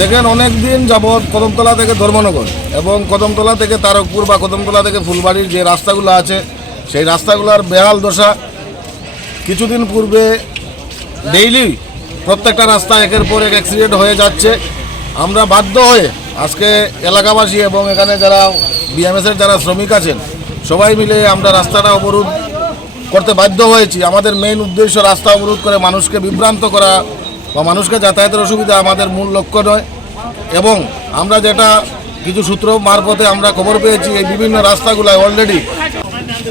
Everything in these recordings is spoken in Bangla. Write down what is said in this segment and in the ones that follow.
দেখেন, অনেক দিন যাবৎ কদমতলা থেকে ধর্মনগর এবং কদমতলা থেকে তারকপুর বা কদমতলা থেকে ফুলবাড়ির যে রাস্তাগুলো আছে সেই রাস্তাগুলোর বেহাল দশা। কিছুদিন পূর্বে ডেইলি প্রত্যেকটা রাস্তা একের পর এক অ্যাক্সিডেন্ট হয়ে যাচ্ছে। আমরা বাধ্য হয়ে আজকে এলাকাবাসী এবং এখানে যারা বিএমএসের যারা শ্রমিক আছেন সবাই মিলে আমরা রাস্তাটা অবরোধ করতে বাধ্য হয়েছি। আমাদের মেইন উদ্দেশ্য রাস্তা অবরোধ করে মানুষকে বিভ্রান্ত করা বা মানুষকে যাতায়াতের অসুবিধা আমাদের মূল লক্ষ্য নয়। এবং আমরা যেটা কিছু সূত্র মারফতে আমরা খবর পেয়েছি, এই বিভিন্ন রাস্তাগুলোয় অলরেডি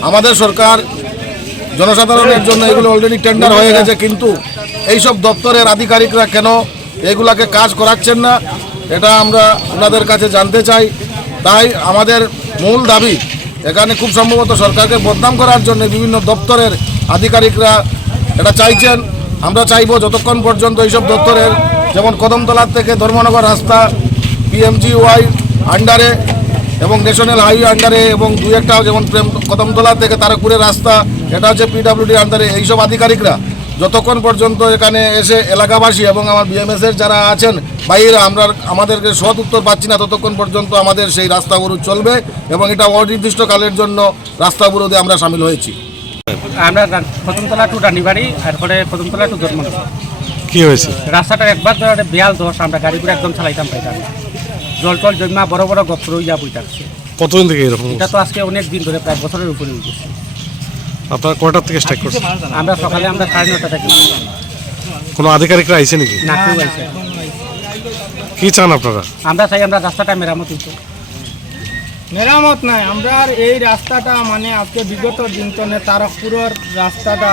আমাদের সরকার জনসাধারণের জন্য এগুলো অলরেডি টেন্ডার হয়ে গেছে, কিন্তু এইসব দপ্তরের আধিকারিকরা কেন এগুলাকে কাজ করাচ্ছেন না এটা আমরা ওনাদের কাছে জানতে চাই। তাই আমাদের মূল দাবি, এখানে খুব সম্ভবত সরকারকে বদনাম করার জন্য বিভিন্ন দপ্তরের আধিকারিকরা এটা চাইছেন। আমরা চাইব যতক্ষণ পর্যন্ত এইসব দপ্তরের, যেমন কদমতলা থেকে ধর্মনগর রাস্তা PMGY আন্ডারে এবং ন্যাশনাল হাইওয়ে আন্ডারে এবং দু একটা যেমন কদমতলা থেকে তারকপুরের রাস্তা এটা হচ্ছে PWD আন্ডারে, এইসব আধিকারিকরা যতক্ষণ পর্যন্ত এখানে এসে এলাকাবাসী এবং আমার বিএমএসের যারা আছেন বাইরে আমাদেরকে সৎ উত্তর পাচ্ছি না, ততক্ষণ পর্যন্ত আমাদের সেই রাস্তা অবরোধ চলবে এবং এটা অনির্দিষ্টকালের জন্য রাস্তা অবরোধে আমরা সামিল হয়েছি। আমরা কদমতলা টু রানীবাড়ি আর পরে কদমতলা টু ধর্মনগর। কি হয়েছে? রাস্তাটা একবার ধরে বেয়াল দোষ, আমরা গাড়ি করে একদম চালাইতাম পাইতাম, জল টল জমা বড় বড় গপ্র ইয়া বই থাকছে। কতদিন থেকে এরকম? এটা তো আজকে অনেক দিন ধরে, প্রায় বছরের উপরে উঠেছে। আপনারা কয়টার থেকে স্ট্রাইক করছেন? আমরা সকালে 9:30 থেকে। কোনো আধিকারিকরা আইছে নাকি? না, কেউ আইছে। কি চান আপনারা? আমরা চাই আমরা রাস্তাটা মেরামত হইতো। মেরামত নাই, আমরা আর এই রাস্তাটা মানে আজকে বিগত দিন তো তারকপুরের রাস্তাটা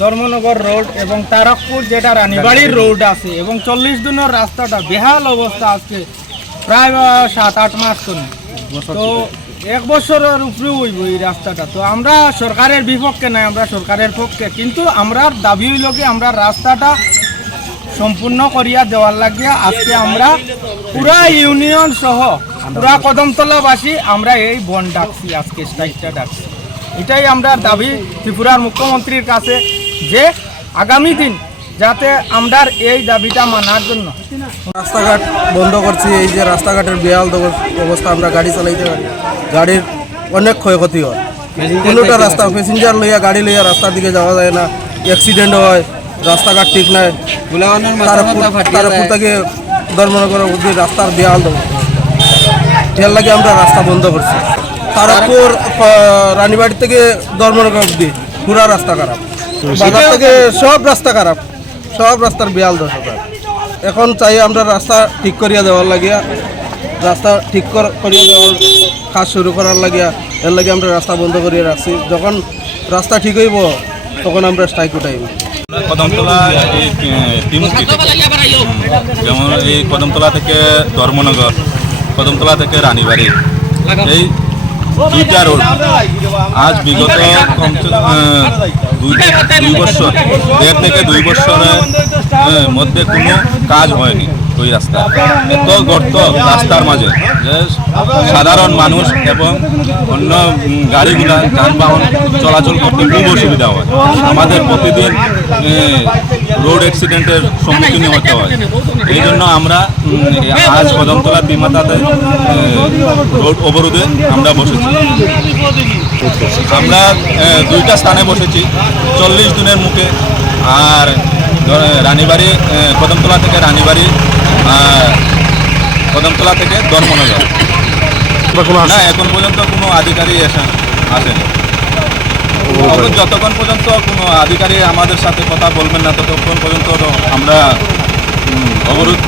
ধর্মনগর রোড এবং তারকপুর যেটা রানীবাড়ির রোড আছে এবং 40 দিনের রাস্তাটা বেহাল অবস্থা আজকে প্রায় 7-8 মাস তো 1 বছরের উপরেও হইব এই রাস্তাটা। তো আমরা সরকারের বিপক্ষে নাই, আমরা সরকারের পক্ষে, কিন্তু আমরা দাবি হইল কি আমরা রাস্তাটা সম্পূর্ণ করিয়া দেওয়ার লাগিয়া আজকে আমরা পুরা ইউনিয়ন সহ পুরা কদমতলাবাসী আমরা এই বন ডাকছি, আজকে স্ট্রাইকটা ডাকছি। এটাই আমরা দাবি ত্রিপুরার মুখ্যমন্ত্রীর কাছে যে আগামী দিন যাতে আমরা এই দাবিটা মানার জন্য রাস্তাঘাট বন্ধ করছি। এই যে রাস্তাঘাটের বেহাল অবস্থা, আমরা গাড়ি চালাইতে পারি, গাড়ির অনেক ক্ষয়ক্ষতি হয়। কোনোটা রাস্তা প্যাসেঞ্জার লইয়া গাড়ি লইয়া রাস্তার দিকে যাওয়া যায় না, অ্যাক্সিডেন্ট হয়, রাস্তাঘাট ঠিক নাই। তারকপুর থেকে ধর্মনগর অবধি রাস্তার বেহাল এর লাগে আমরা রাস্তা বন্ধ করছি। তারকপুর রানীবাড়ি থেকে ধর্মনগর অবধি পুরা রাস্তা খারাপ, বাজার থেকে সব রাস্তা খারাপ, সব রাস্তার বেহাল দশা। এখন চাই আমরা রাস্তা ঠিক করিয়া দেওয়ার লাগিয়া, রাস্তা ঠিক করিয়া দেওয়ার কাজ শুরু করার লাগিয়া, এর লাগে আমরা রাস্তা বন্ধ করিয়া রাখছি। যখন রাস্তা ঠিক হইব তখন আমরা স্ট্রাইক উঠাইব। কদমতলা এই ত্রিমুখী থেকে, যেমন এই কদমতলা থেকে ধর্মনগর, কদমতলা থেকে রানীবাড়ি, এই দুইটা রোড আজ বিগত কমসে দুই বছর, 1.5 থেকে 2 বছরের মধ্যে কোনো কাজ হয়নি। ওই রাস্তা এত গর্ত রাস্তার মাঝে যে সাধারণ মানুষ এবং অন্য গাড়িগুলা যানবাহন চলাচল করতে খুব অসুবিধা হয়। আমাদের প্রতিদিন রোড অ্যাক্সিডেন্টের সম্মুখীন হতে হয়। এই জন্য আমরা আজ কদমতলা বিমাতাতে রোড অবরোধে আমরা বসেছি। আমরা 2টা স্থানে বসেছি 40 দিনের মুখে, আর রানীবাড়ি কদমতলা থেকে রানীবাড়ি, কদমতলা থেকে ধর্মনগর। না, এখন পর্যন্ত কোনো আধিকারিক আসেনি। যতক্ষণ পর্যন্ত কোনো আধিকারিক আমাদের সাথে কথা বলবেন না ততক্ষণ পর্যন্ত আমরা অবরোধ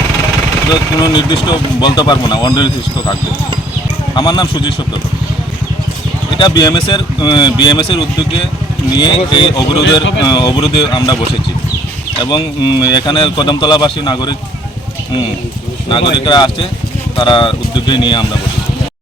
কোনো নির্দিষ্ট বলতে পারবো না, অনির্দিষ্ট থাকবে। আমার নাম সুজিত সত্তর। এটা বিএমএসের উদ্যোগে নিয়ে এই অবরোধে আমরা বসেছি এবং এখানে কদমতলাবাসী নাগরিকরা আসছে, তারা উদ্যোগে নিয়ে আমরা বসেছি।